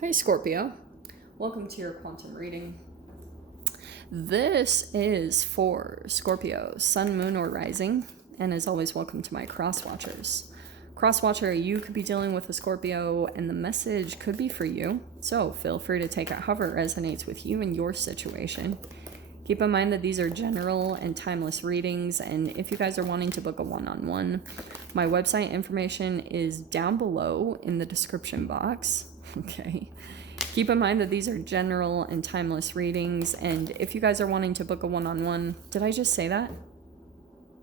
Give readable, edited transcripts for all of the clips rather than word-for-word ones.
Hi Scorpio, welcome to your quantum reading. This is for Scorpio, Sun, Moon, or Rising, and as always, welcome to my cross watchers. Cross watcher, you could be dealing with a Scorpio, and the message could be for you, so feel free to take it however it resonates with you and your situation. Keep in mind that these are general and timeless readings, and if you guys are wanting to book a one-on-one, my website information is down below in the description box. Okay. Keep in mind that these are general and timeless readings, and if you guys are wanting to book a one-on-one, did I just say that?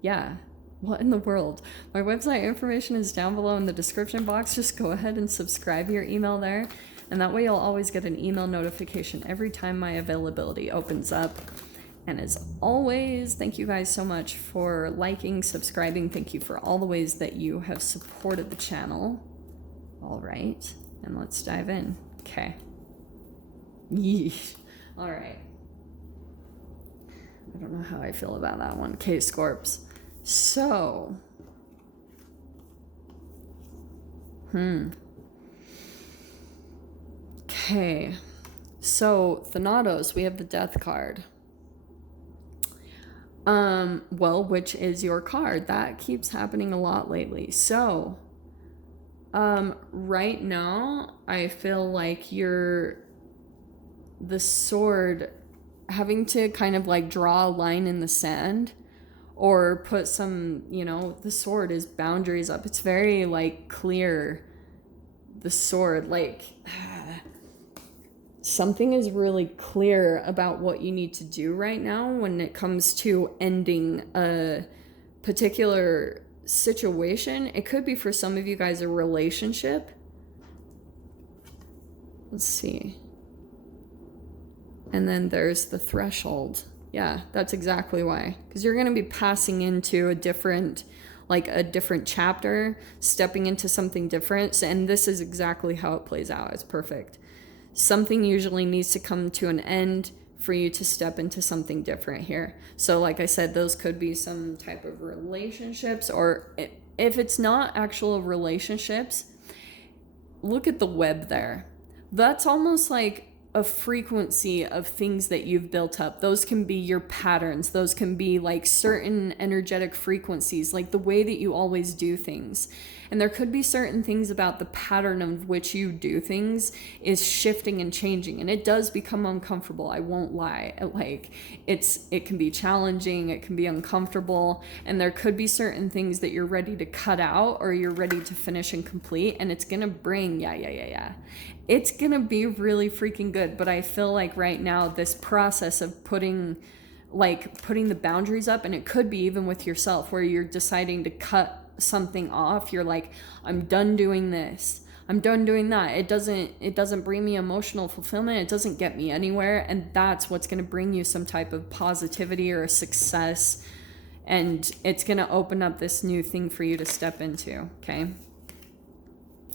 Yeah. What in the world? My website information is down below in the description box. Just go ahead and subscribe your email there, and that way you'll always get an email notification every time my availability opens up. And as always, thank you guys so much for liking, subscribing. Thank you for all the ways that you have supported the channel. All right. And let's dive in. Okay. Yeesh. All right. I don't know how I feel about that one. Okay, Scorps. So. Okay. So, Thanatos, we have the Death card. Well, which is your card. That keeps happening a lot lately. So, right now, I feel like you're the sword having to kind of like draw a line in the sand or put some, the sword is boundaries up. It's very like clear, the sword, like something is really clear about what you need to do right now when it comes to ending a particular situation. It could be for some of you guys a relationship. Let's see. And then there's the threshold. Yeah, that's exactly why. Because you're going to be passing into a different chapter, stepping into something different. And this is exactly how it plays out. It's perfect. Something usually needs to come to an end for you to step into something different here. So like I said, those could be some type of relationships, or if it's not actual relationships, look at the web there. That's almost like a frequency of things that you've built up. Those can be your patterns. Those can be like certain energetic frequencies, like the way that you always do things. And there could be certain things about the pattern of which you do things is shifting and changing. And it does become uncomfortable. I won't lie. Like it can be challenging. It can be uncomfortable. And there could be certain things that you're ready to cut out or you're ready to finish and complete. And it's going to bring, it's going to be really freaking good. But I feel like right now, this process of putting the boundaries up, and it could be even with yourself where you're deciding to cut something off. You're like, I'm done doing this. I'm done doing that. It doesn't bring me emotional fulfillment. It doesn't get me anywhere. And that's what's going to bring you some type of positivity or a success. And it's going to open up this new thing for you to step into. Okay.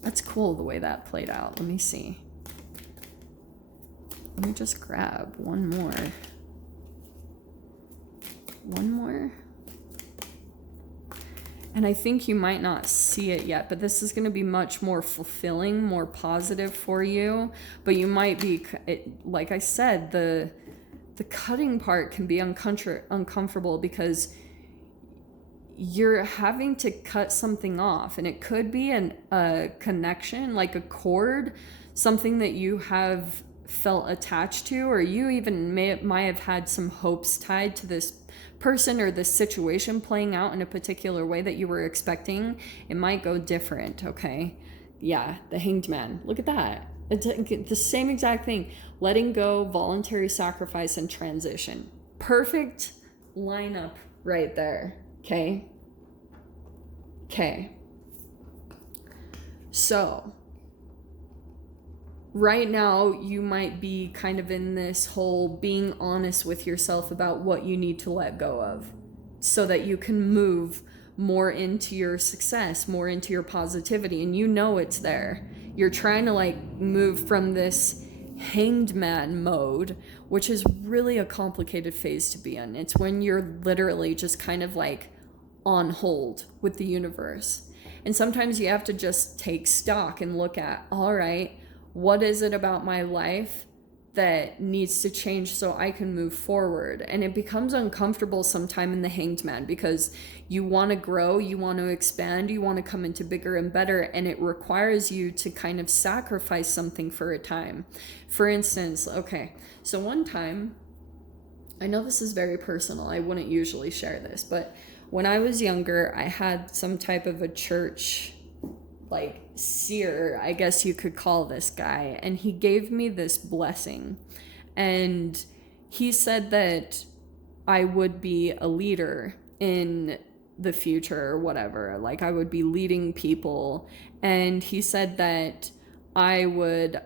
That's cool the way that played out. Let me see. Let me just grab one more. And I think you might not see it yet, but this is going to be much more fulfilling, more positive for you. But you might be, like I said, the cutting part can be uncomfortable because you're having to cut something off. And it could be a connection, like a cord, something that you have felt attached to, or you even might have had some hopes tied to this person or this situation playing out in a particular way that you were expecting. It might go different. Okay. Yeah. The Hanged Man. Look at that. It's the same exact thing. Letting go, voluntary sacrifice, and transition. Perfect lineup right there. Okay. So right now, you might be kind of in this whole being honest with yourself about what you need to let go of so that you can move more into your success, more into your positivity. And it's there. You're trying to move from this Hanged Man mode, which is really a complicated phase to be in. It's when you're literally just kind of on hold with the universe. And sometimes you have to just take stock and look at, all right, what is it about my life that needs to change so I can move forward? And it becomes uncomfortable sometime in the Hanged Man, because you want to grow, you want to expand, you want to come into bigger and better, and it requires you to kind of sacrifice something for a time. For instance, okay, so one time, I know this is very personal, I wouldn't usually share this, but when I was younger, I had some type of a church, like, seer, I guess you could call this guy, and he gave me this blessing, and he said that I would be a leader in the future or whatever, like I would be leading people, and he said that I would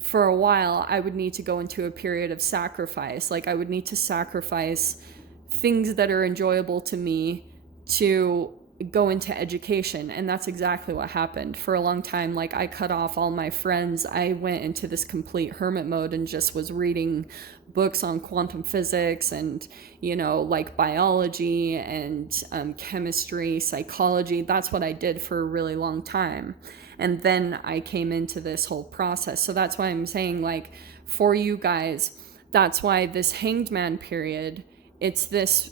for a while I would need to go into a period of sacrifice, like I would need to sacrifice things that are enjoyable to me to go into education. And that's exactly what happened. For a long time, like, I cut off all my friends. I went into this complete hermit mode and just was reading books on quantum physics and, you know, like biology and chemistry, psychology. That's what I did for a really long time. And then I came into this whole process. So that's why I'm saying, like, for you guys, that's why this Hanged Man period, it's this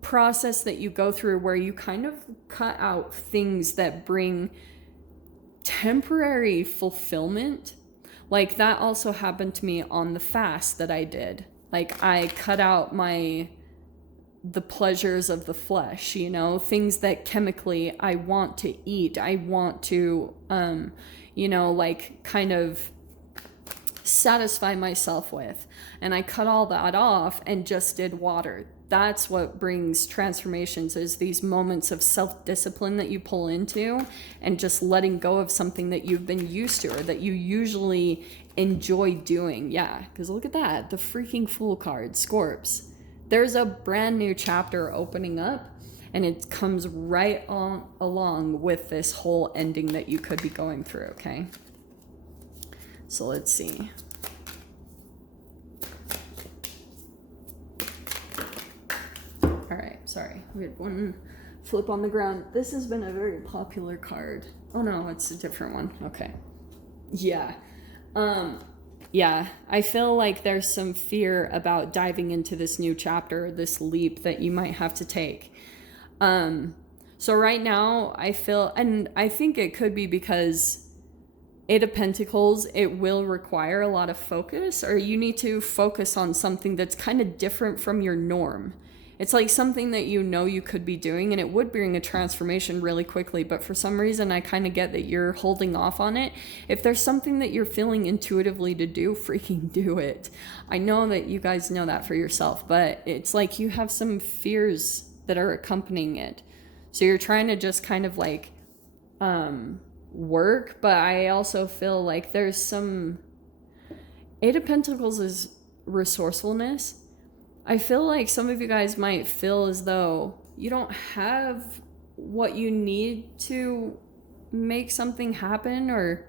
process that you go through where you kind of cut out things that bring temporary fulfillment. Like, that also happened to me on the fast that I did. Like, I cut out the pleasures of the flesh, you know, things that chemically I want to eat, I want to you know, like, kind of satisfy myself with, and I cut all that off and just did water. That's what brings transformations, is these moments of self-discipline that you pull into, and just letting go of something that you've been used to or that you usually enjoy doing. Yeah, because look at that, the freaking Fool card, Scorps. There's a brand new chapter opening up, and it comes right on along with this whole ending that you could be going through, okay? So let's see. All right, sorry. We had one flip on the ground. This has been a very popular card. Oh no, it's a different one. Okay. Yeah. Yeah, I feel like there's some fear about diving into this new chapter, this leap that you might have to take. So right now I feel, and I think it could be because Eight of Pentacles, it will require a lot of focus, or you need to focus on something that's kind of different from your norm. It's like something that you know you could be doing, and it would bring a transformation really quickly, but for some reason I kind of get that you're holding off on it. If there's something that you're feeling intuitively to do, freaking do it. I know that you guys know that for yourself, but it's like you have some fears that are accompanying it. So you're trying to just kind of like work, but I also feel like there's some... Eight of Pentacles is resourcefulness. I feel like some of you guys might feel as though you don't have what you need to make something happen, or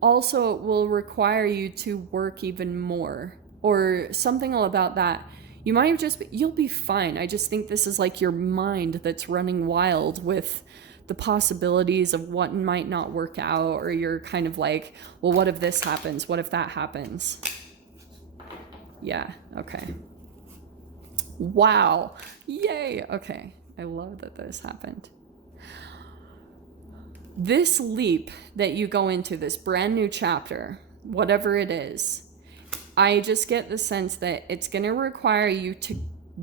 also it will require you to work even more, or something about that. You might have just, you'll be fine. I just think this is like your mind that's running wild with the possibilities of what might not work out, or you're kind of like, well, what if this happens? What if that happens? Yeah, okay. Wow. Yay. Okay. I love that this happened. This leap that you go into, this brand new chapter, whatever it is, I just get the sense that it's going to require you to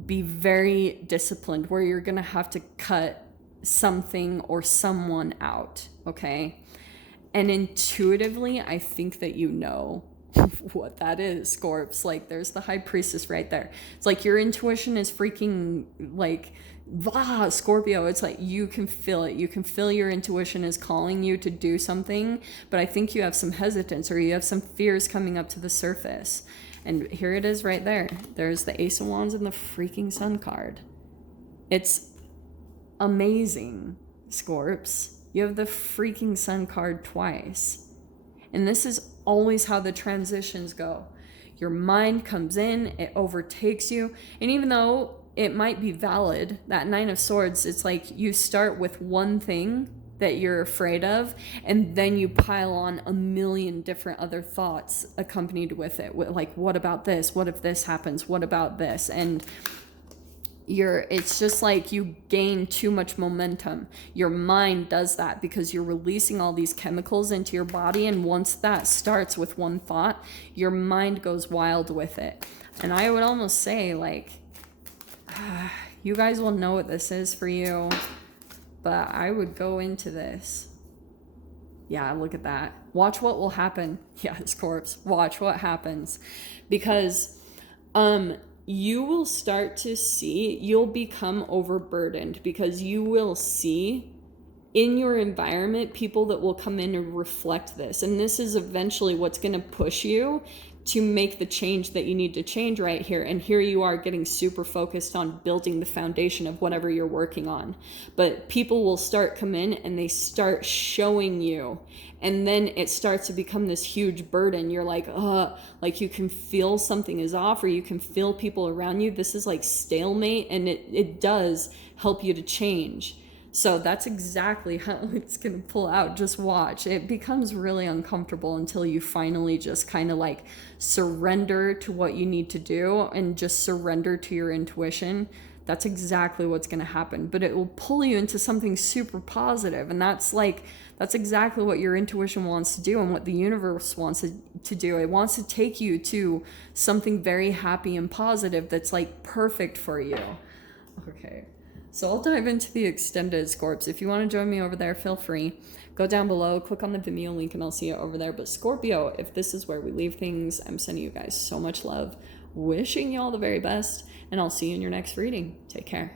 be very disciplined, where you're going to have to cut something or someone out, okay? And intuitively, I think that you know what that is, Scorps. Like, there's the High Priestess right there. It's like your intuition is freaking like, Scorpio. It's like you can feel it. You can feel your intuition is calling you to do something, but I think you have some hesitance, or you have some fears coming up to the surface. And here it is right there. There's the Ace of Wands and the freaking Sun card. It's amazing, Scorps. You have the freaking Sun card twice. And this is always how the transitions go. Your mind comes in, it overtakes you, and even though it might be valid, that Nine of Swords, it's like you start with one thing that you're afraid of, and then you pile on a million different other thoughts accompanied with it, like, what about this, what if this happens, what about this, and it's just like you gain too much momentum. Your mind does that because you're releasing all these chemicals into your body, and once that starts with one thought, your mind goes wild with it. And I would almost say, like, you guys will know what this is for you, but I would go into this. Yeah, look at that. Watch what will happen. Yeah, Scorps, watch what happens. Because you will start to see, you'll become overburdened, because you will see in your environment people that will come in and reflect this. And this is eventually what's going to push you to make the change that you need to change right here. And here you are getting super focused on building the foundation of whatever you're working on. But people will come in and they start showing you. And then it starts to become this huge burden. You're like, like you can feel something is off, or you can feel people around you. This is like stalemate, and it does help you to change. So that's exactly how it's going to pull out. Just watch. It becomes really uncomfortable until you finally just kind of like surrender to what you need to do and just surrender to your intuition. That's exactly what's going to happen. But it will pull you into something super positive. And that's exactly what your intuition wants to do and what the universe wants to do. It wants to take you to something very happy and positive that's like perfect for you. Okay. So I'll dive into the extended Scorps. If you want to join me over there, feel free. Go down below, click on the Vimeo link, and I'll see you over there. But Scorpio, if this is where we leave things, I'm sending you guys so much love. Wishing you all the very best, and I'll see you in your next reading. Take care.